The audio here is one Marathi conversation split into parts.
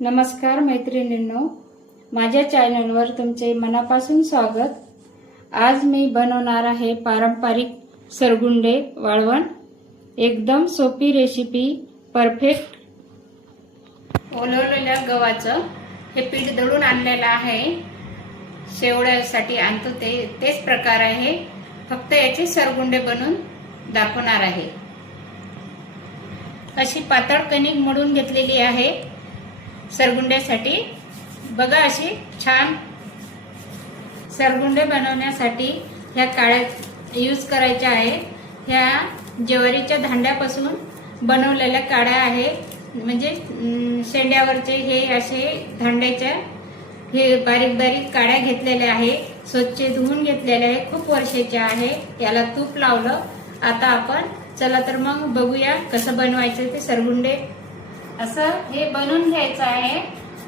नमस्कार मैत्रिणींनो, माझ्या चॅनलवर तुमचे मनापासून स्वागत। आज मी बनवणार आहे पारंपरिक सरगुंडे वाळवण। एकदम सोपी रेसिपी, परफेक्ट। ओलवलेल्या गव्हाचं हे पीठ दळून आणलेलं आहे। शेवळ्यासाठी आणतो तेच प्रकार आहे, फक्त याचे सरगुंडे बनवून दाखवणार आहे। अशी पातळ कणिक मळून घेतलेली आहे सरगुंड्यासाठी। बघा, अशी छान सरगुंडे बनवण्यासाठी ह्या काड्या यूज करायच्या आहेत। ह्या ज्वारीच्या धांड्यापासून बनवलेल्या काड्या आहेत, म्हणजे शेंड्यावरचे हे असे धांड्याच्या हे बारीक बारीक काड्या घेतलेल्या आहे। स्वच्छ धुवून घेतलेल्या आहे, खूप वर्षाच्या आहे। याला तूप लावलं। आता आपण चला तर मग बघूया कसं बनवायचं ते सरगुंडे। असं हे बनवून घ्यायचं आहे।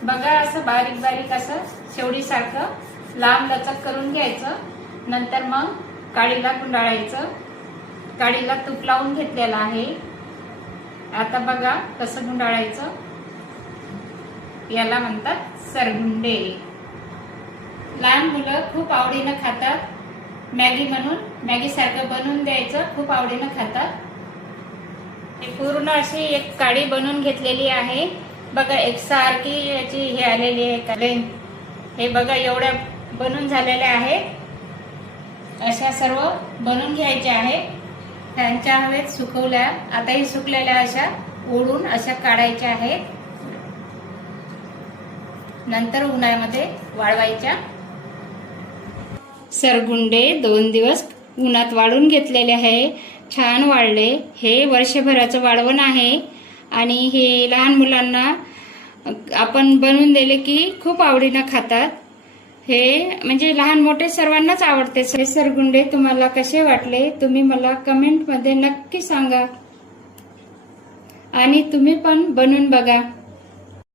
बघा, असं बारीक बारीक असं शेवडीसारखं लांब लचक करून घ्यायचं। नंतर मग काडीला गुंडाळायचं। काडीला तूप लावून घेतलेलं आहे। आता बघा कसं गुंडाळायचं। याला म्हणतात सरगुंडे। लहान मुलं खूप आवडीनं खातात। मॅगी म्हणून मॅगी सारखं बनवून द्यायचं, खूप आवडीनं खातात। पूर्ण अशी एक काडी बनवून घेतलेली आहे। बघा, एकसारखी याची हे आलेली आहे। हे बघा, एवढ्या बनवून झालेल्या आहेत। अशा सर्व बनवून घ्यायच्या आहेत। त्यांच्या हवेत सुकवल्या, आता ही सुकलेल्या अशा ओढून अशा काढायच्या आहेत। नंतर उन्हामध्ये वाळवायच्या। सरगुंडे 2 दिवस उन्हात वाळून घेतलेले आहे। छान वाळले। हे वर्षभराचं वाळवण आहे आणि हे लहान मुलांना आपण बनवून दिले की खूप आवडीनं खातात। हे म्हणजे लहान मोठे सर्वांनाच आवडते। हे सरगुंडे तुम्हाला कसे वाटले तुम्ही मला कमेंटमध्ये नक्की सांगा आणि तुम्ही पण बनवून बघा।